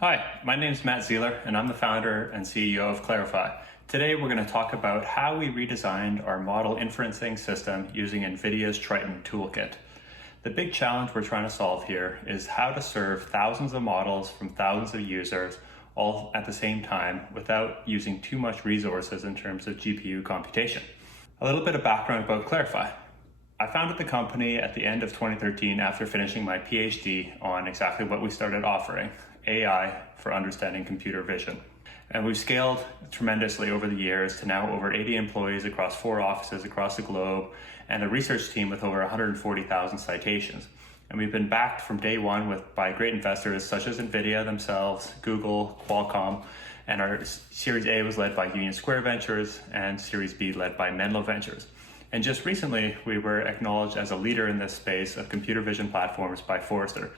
Hi, my name is Matt Zeiler, and I'm the founder and CEO of Clarifai. Today, we're going to talk about how we redesigned our model inferencing system using NVIDIA's Triton toolkit. The big challenge we're trying to solve here is how to serve thousands of models from thousands of users all at the same time without using too much resources in terms of GPU computation. A little bit of background about Clarifai. I founded the company at the end of 2013 after finishing my PhD on exactly what we started offering, AI for understanding computer vision. And we've scaled tremendously over the years to now over 80 employees across 4 offices across the globe and a research team with over 140,000 citations. And we've been backed from day one by great investors such as NVIDIA themselves, Google, Qualcomm, and our Series A was led by Union Square Ventures and Series B led by Menlo Ventures. And just recently, we were acknowledged as a leader in this space of computer vision platforms by Forrester.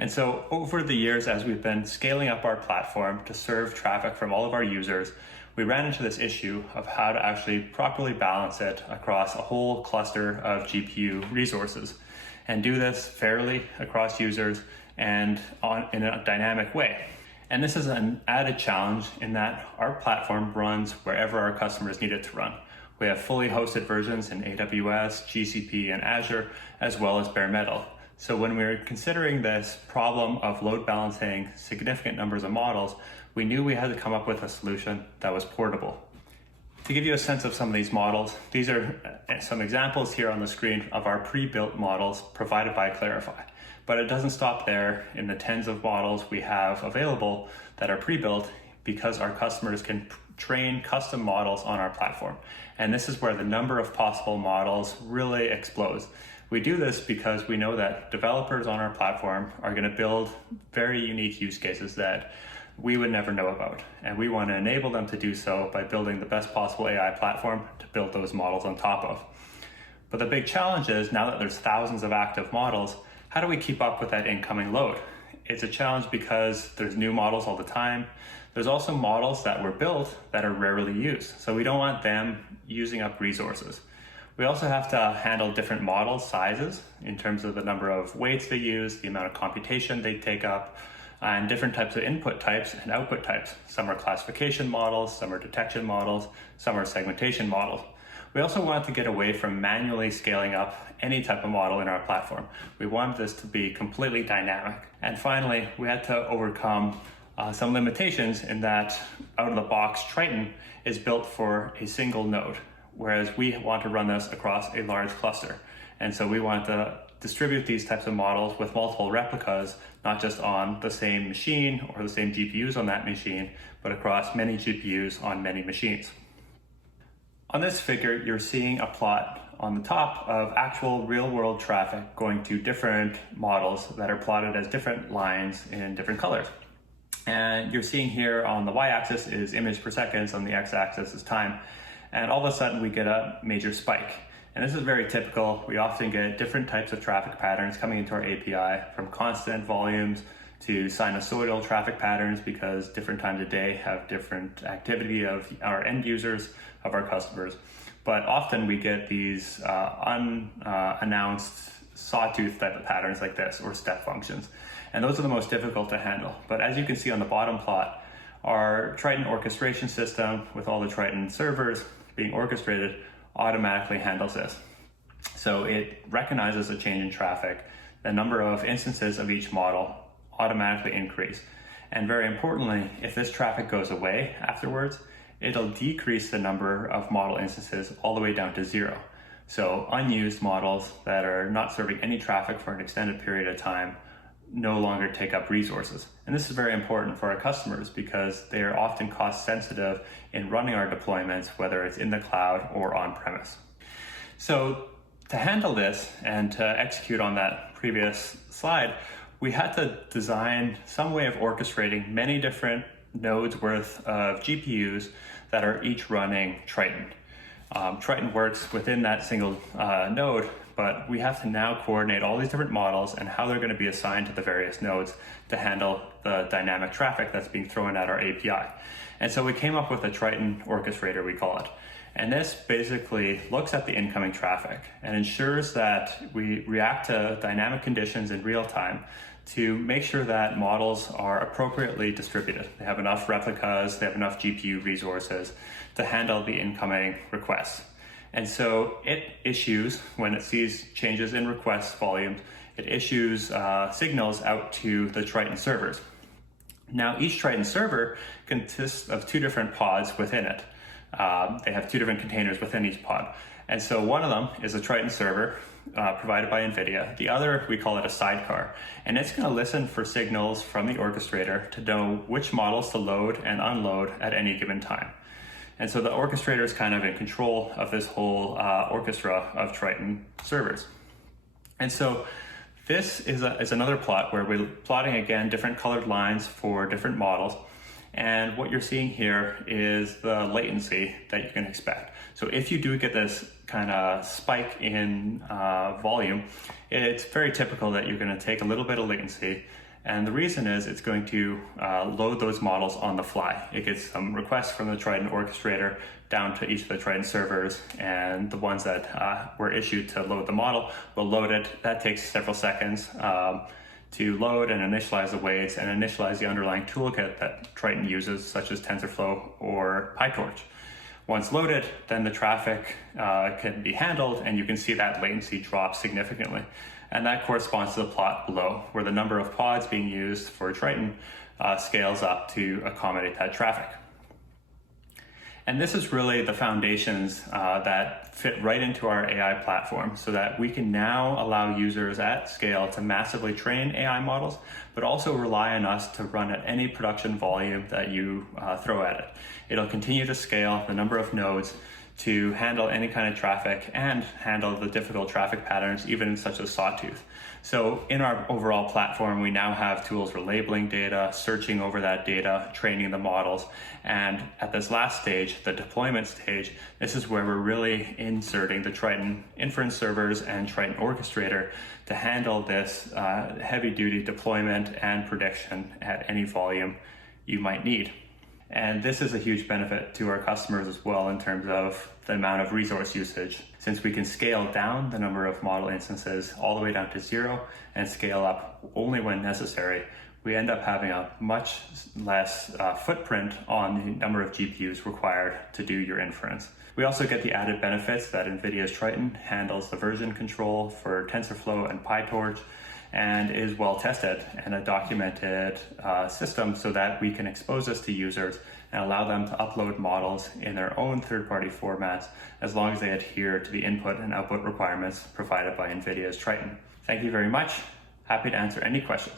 And so over the years, as we've been scaling up our platform to serve traffic from all of our users, we ran into this issue of how to actually properly balance it across a whole cluster of GPU resources and do this fairly across users and in a dynamic way. And this is an added challenge in that our platform runs wherever our customers need it to run. We have fully hosted versions in AWS, GCP, and Azure, as well as bare metal. So when we were considering this problem of load balancing significant numbers of models, we knew we had to come up with a solution that was portable. To give you a sense of some of these models, these are some examples here on the screen of our pre-built models provided by Clarifai. But it doesn't stop there in the tens of models we have available that are pre-built because our customers can train custom models on our platform. And this is where the number of possible models really explodes. We do this because we know that developers on our platform are going to build very unique use cases that we would never know about. And we want to enable them to do so by building the best possible AI platform to build those models on top of. But the big challenge is now that there's thousands of active models, how do we keep up with that incoming load? It's a challenge because there's new models all the time. There's also models that were built that are rarely used. So we don't want them using up resources. We also have to handle different model sizes in terms of the number of weights they use, the amount of computation they take up, and different types of input types and output types. Some are classification models, some are detection models, some are segmentation models. We also wanted to get away from manually scaling up any type of model in our platform. We wanted this to be completely dynamic. And finally, we had to overcome some limitations in that out of the box, Triton is built for a single node, whereas we want to run this across a large cluster. And so we want to distribute these types of models with multiple replicas, not just on the same machine or the same GPUs on that machine, but across many GPUs on many machines. On this figure, you're seeing a plot on the top of actual real-world traffic going to different models that are plotted as different lines in different colors. And you're seeing here on the y-axis is image per second, on the x-axis is time. And all of a sudden we get a major spike. And this is very typical. We often get different types of traffic patterns coming into our API, from constant volumes to sinusoidal traffic patterns, because different times of day have different activity of our end users, of our customers. But often we get these unannounced sawtooth type of patterns like this, or step functions. And those are the most difficult to handle. But as you can see on the bottom plot, our Triton orchestration system with all the Triton servers being orchestrated automatically handles this. So it recognizes a change in traffic. The number of instances of each model automatically increase. And very importantly, if this traffic goes away afterwards, it'll decrease the number of model instances all the way down to 0. So unused models that are not serving any traffic for an extended period of time no longer take up resources. And this is very important for our customers because they are often cost sensitive in running our deployments, whether it's in the cloud or on premise. So to handle this and to execute on that previous slide, we had to design some way of orchestrating many different nodes worth of GPUs that are each running Triton. Triton works within that single node, but we have to now coordinate all these different models and how they're going to be assigned to the various nodes to handle the dynamic traffic that's being thrown at our API. And so we came up with a Triton orchestrator, we call it. And this basically looks at the incoming traffic and ensures that we react to dynamic conditions in real time to make sure that models are appropriately distributed. They have enough replicas, they have enough GPU resources to handle the incoming requests. And so it issues, when it sees changes in request volumes, it issues signals out to the Triton servers. Now, each Triton server consists of two different pods within it. They have two different containers within each pod. And so one of them is a Triton server provided by NVIDIA. The other, we call it a sidecar. And it's going to listen for signals from the orchestrator to know which models to load and unload at any given time. And so the orchestrator is kind of in control of this whole orchestra of Triton servers. And so this is another plot where we're plotting, again, different colored lines for different models. And what you're seeing here is the latency that you can expect. So if you do get this kind of spike in volume, it's very typical that you're going to take a little bit of latency. And the reason is it's going to load those models on the fly. It gets some requests from the Triton orchestrator down to each of the Triton servers, and the ones that were issued to load the model will load it. That takes several seconds to load and initialize the weights and initialize the underlying toolkit that Triton uses, such as TensorFlow or PyTorch. Once loaded, then the traffic can be handled, and you can see that latency drop significantly. And that corresponds to the plot below, where the number of pods being used for Triton scales up to accommodate that traffic. And this is really the foundations that fit right into our AI platform, so that we can now allow users at scale to massively train AI models, but also rely on us to run at any production volume that you throw at it. It'll continue to scale the number of nodes to handle any kind of traffic and handle the difficult traffic patterns, even such as Sawtooth. So in our overall platform, we now have tools for labeling data, searching over that data, training the models. And at this last stage, the deployment stage, this is where we're really inserting the Triton inference servers and Triton orchestrator to handle this heavy duty deployment and prediction at any volume you might need. And this is a huge benefit to our customers as well in terms of the amount of resource usage, since we can scale down the number of model instances all the way down to 0 and scale up only when necessary. We end up having a much less footprint on the number of GPUs required to do your inference. We also get the added benefits that NVIDIA's Triton handles the version control for TensorFlow and PyTorch, and is well tested and a documented system, so that we can expose this to users and allow them to upload models in their own third-party formats, as long as they adhere to the input and output requirements provided by NVIDIA's Triton. Thank you very much. Happy to answer any questions.